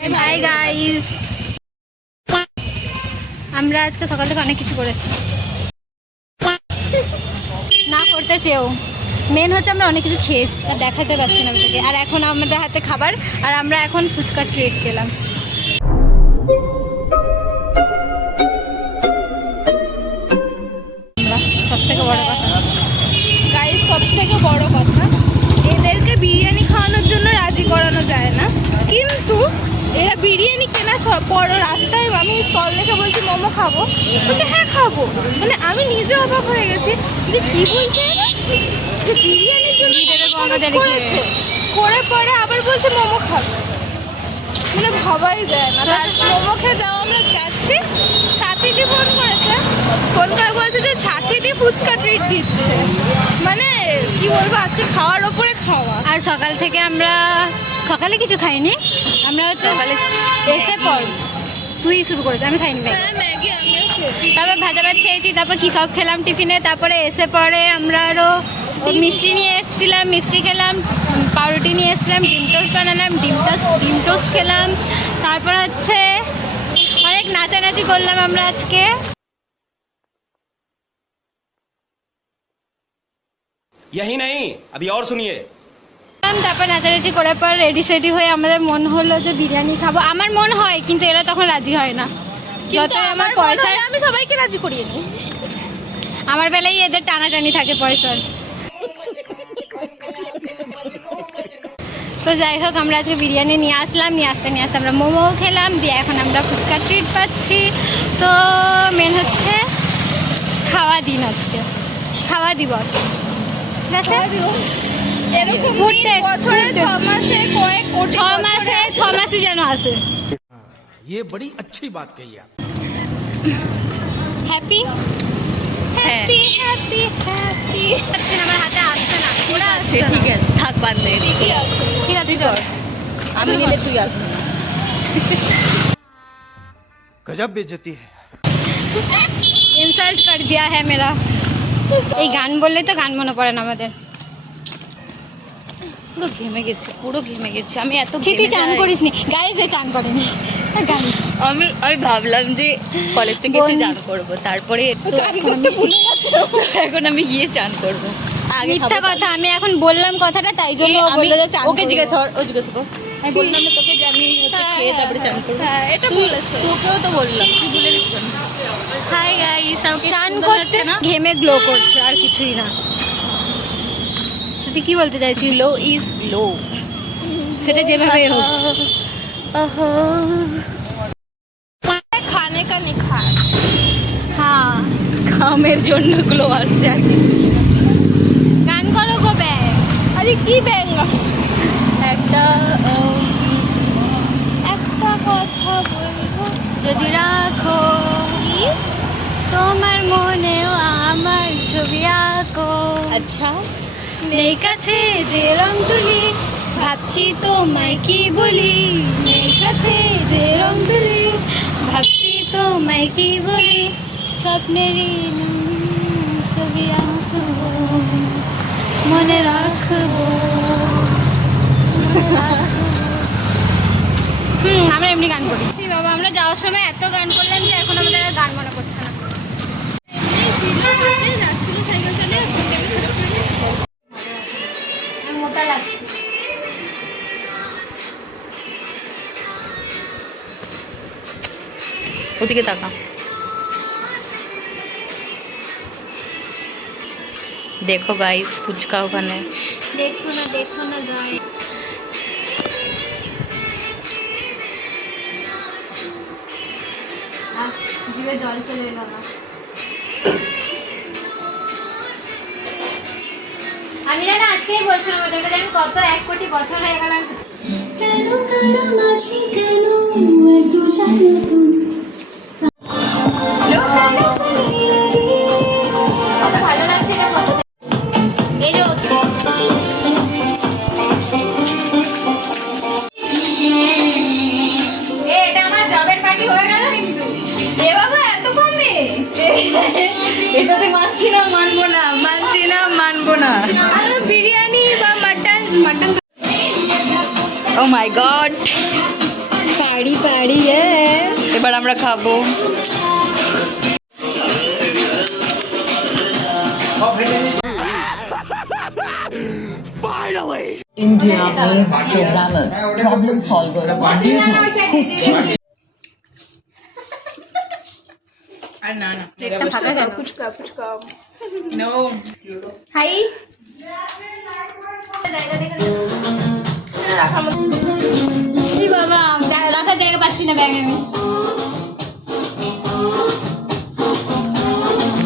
Hi guys, আমরা আজকে সকাল থেকে অনেক কিছু করেছি, না করতে চেয়েও। মেন হচ্ছে আমরা অনেক কিছু খেয়েছি, দেখাতে পারছি না আপনাকে। আর এখন আমাদের হাতে খাবার, আর আমরা এখন ফুচকা ট্রিট খেলাম। সব থেকে বড় কথা গাইস, সব থেকে বড় কথা, এদেরকে বিরিয়ানি খাওয়ানোর জন্য রাজি করানো যায় না, কিন্তু এরা বিরিয়ানি কেনা পর রাস্তায় আমি স্টল দেখে বলছি মোমো খাবো, বলছে হ্যাঁ খাবো। মানে আমি নিজে অবাক হয়ে গেছি যে কি বলছে এরা, যে বিরিয়ানির জন্য করেছে, করে পরে আবার বলছে মোমো খাবো। মানে ভাবাই যায় না। মোমো খেয়ে যাও, আমরা যাচ্ছি, সাথীদি ফোন করেছে, ফোন করে বলছে যে সাথীদি ফুচকা ট্রিট দিচ্ছে। মানে কি বলবো, আজকে খাওয়ার ওপরে খাওয়া। আর সকাল থেকে আমরা সকালে কিছু খাইনি, আমরা হচ্ছে সকালে এসে পর তুই শুরু করেছিস, আমি খাইনি ভাই। হ্যাঁ, ম্যাগি আমিও খেয়েছি। তারপর ভাজা ভাত খেয়েছি, তারপর কী সব খেলাম টিফিনে। তারপরে এসে পরে আমরা আরও মিষ্টি নিয়ে এসেছিলাম, মিষ্টি খেলাম, পাউরুটি নিয়ে এসেছিলাম, ডিম টোস্ট বানালাম, ডিম টোস্ট খেলাম। তারপর হচ্ছে অনেক নাচানাচি করলাম আমরা আজকে। यही नहीं, अभी और सुनिए। তারপর নাচানাচি করার পর রেডি সেডি হয়ে আমাদের মন হলো যে বিরিয়ানি খাবো। আমার মন হয়, কিন্তু এরা তখন রাজি হয় না। যত আমার পয়সা, আমি সবাইকে রাজি করিয়ে নিই। আমার বেলায় এদের টানাটানি থাকে পয়সার। তো যাই হোক, আমরা আজকে বিরিয়ানি নিয়ে আসলাম, নিয়ে আসতে আমরা মোমো খেলাম, দিয়ে এখন আমরা ফুচকা ট্রিট পাচ্ছি। তো মেন হচ্ছে খাওয়া দিন, আজকে খাওয়া দিবস, ঠিক আছে? এরকম ঘুরতে, বছরে 6 মাসে কয়েক কোটি 6 মাসে যেন আসে। ये बड़ी अच्छी बात कही आप। Happy happy happy happy. আমার হাতে আসছে না, ওরা আসছে না। ঠিক আছে, থাক বাদ দে। ঠিক আছে, চল। আমি নিলে তুই আসবি না। गजब बेइज्जती है। ইনসাল্ট কর দিয়া হ্যাঁ মেরা। এই গান বললেই তো গান মনে পড়ে না আমাদের। পুরো ঘেমে গেছে আমি এত তুই ঘেমে চান যাই। করিস নি, গাইজ চান করেনি। আমি ভাবলাম যে কলেজ থেকে এসে চান করবো, তারপরে চান করতে ভুলে গেছে। এখন আমি গিয়ে চান করবো। আগে মিথ্যা খাবো, কথা, আমি এখন বললাম কথাটা, তাই জন্য ও আমি বললো যে চান ওকে করবো। জিজ্ঞেস কর, ও জিজ্ঞেস কর। আমি বললাম না তোকে যে আমি হচ্ছে খেয়ে তারপরে চান করবো। হ্যাঁ, এটা তুই বলেছে। তোকেও তো বললাম, তুই ভুলে গেছিস। হাই গাইস, আমাকে চান সুন্দর করতে লাগছে না? ঘেমে গ্লো করছে, আর কিছুই না। তুই কি বলতে চাইছিস? Glow is glow. সেটা যেভাবে হোক। খানে কা নিখার। হ্যাঁ, কামের জন্য গ্লো আসছে আর কি। গান করো গো ব্যাগ। আরে কি ব্যাঙ্গা। একটা একটা কথা বলবো, যদি রাখো কি তোমার মনেও আমার ছবি আঁকো। আচ্ছা নেই কাছে যে রং তুলি, ভাবছি তোমায় কি বলি। নেই কাছে যে রং তুলি, ভাবছি তোমায় কি বলি। স্বপ্নেরই ছবি আঁকবো, মনে রাখবো। আমরা এমনি গান করি বাবা। আমরা যাওয়ার সময় এত গান করলাম যে এখন আমাদের আর গান মনে করছে না। মোটা লাগছে। ওদিকে তাকা। দেখো গাইস, ফুচকা ওখানে। দেখো না গায়ে। জিভে জল চলে এলো না। আমি না আজকেই বলছিলাম ওটাকে, আমি কত 1 কোটি বছর হয়ে গেল। কেন কানামাছি কেন একটু জানো তুমি ভালো লাগছে না কত। এই যে এটা আমার জবের পার্টি হয়ে গেল কিন্তু। এ বাবা এত কমে। এটাতে মানছি না মানবো না। আরে বিরিয়ানি বা মাটন। ও মাই গড। আমরা খাবো। India needs programmers, problem solvers, leaders who think আর না না প্লেটটা ফাঁকা কেন? ফুচকা ফুচকা নো হাই রাখার মতো এই বাবা রাখার জায়গা পাচ্ছি না ব্যাগে আমি।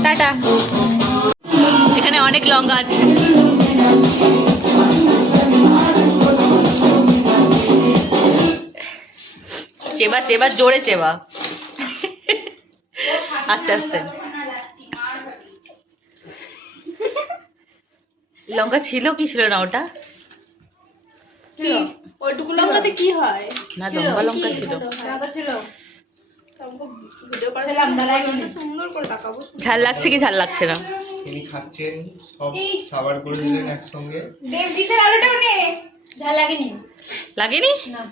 টাটা। এখানে অনেক লঙ্কা আছে। চেবা চেবা জোরে চেবা, আস্তে আস্তে। লঙ্কা ছিল কি ছিল না ওটা? কি ওইটুকু লঙ্কাতে কি হয়? না লম্বা লঙ্কা ছিল। ভিডিও করে দিলাম, দাঁড়াই সুন্দর করে তাকাবো। ঝাল লাগছে কি ঝাল লাগছে না? তিনি খাচ্ছেন, সব সাবার করে দিলেন একসঙ্গে। দেবজিতের আলুটাও নে। ঝাল লাগেনি? লাগেনি? না।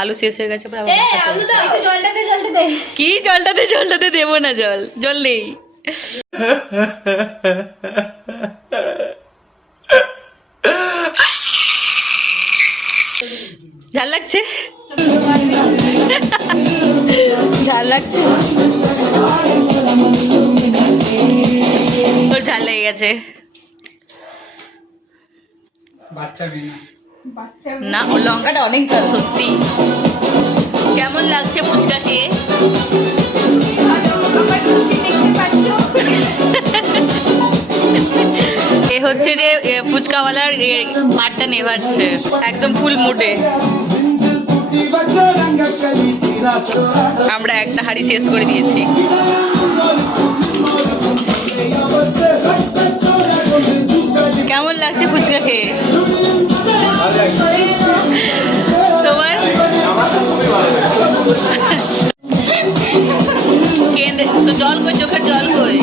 আলু শেষ হয়ে গেছে। আবার আলু দাও। একটু জলটা দে। কি জলটাতে দেবো না, জল নেই। ঝাল লাগছে, ঝাল লাগছে, তোর ঝাল লেগে গেছে। না ও লঙ্কাটা অনেক ঝাল সত্যি। কেমন লাগছে ফুচকা খেয়ে? এ হচ্ছে যে ফুচকাওয়ালার মাঠটা নেভাচ্ছে একদম ফুল মুডে। আমরা একটা হাঁড়ি শেষ করে দিয়েছি। কেমন লাগছে ফুচকা খেয়ে তোমার? কেঁদে তো জল কই, চোখের জল কই?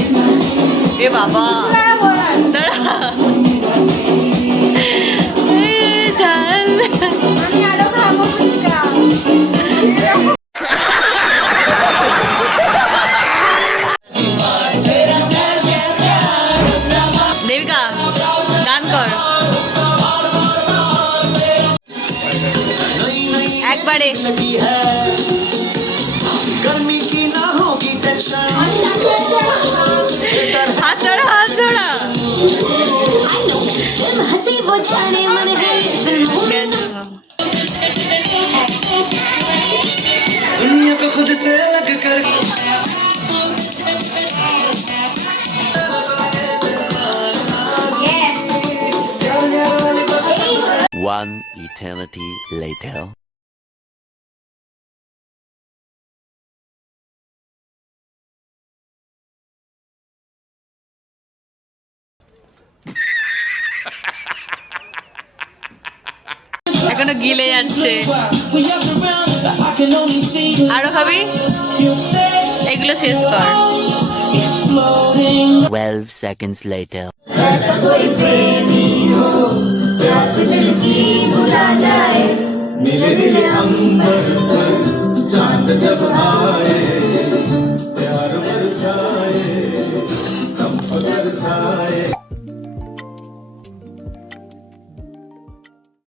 এ বাবা দাঁড়া। ঝাল আমি আরো খাবো ফুচকা। দেবিকা গান কর একবারে। হাত ধরা হাত ধরা। हंसी वो जाने मन है फिल्मों में दुनिया को खुद से लग कर One eternity later. এখনো গিলে যাচ্ছে। আরো খাবি? এগুলো শেষ কর। 12 seconds later. मिले मिले अंबर पर चांद जब आए